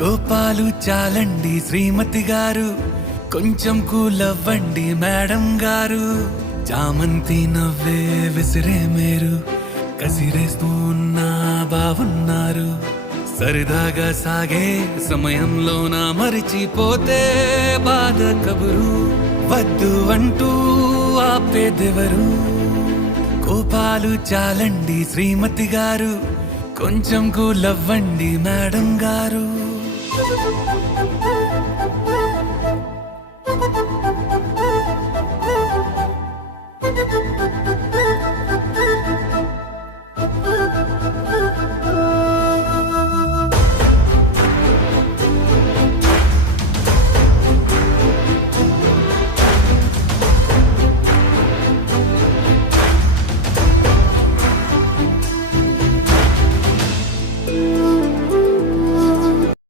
కోపాలు చాలండి శ్రీమతి గారు, కొంచెం కూలవ్వండి మేడం గారు. చామంతి నవ్వే విసిరే మేరు, కసిరేస్తూ ఉన్నా బావున్నారు. సరదాగా సాగే సమయంలోన మరిచిపోతే బాధ కబురు. వద్దు అంటూ ఆపేదెవరు? కోపాలు చాలండి శ్రీమతి గారు, కొంచెం కూలవ్వండి మేడం గారు.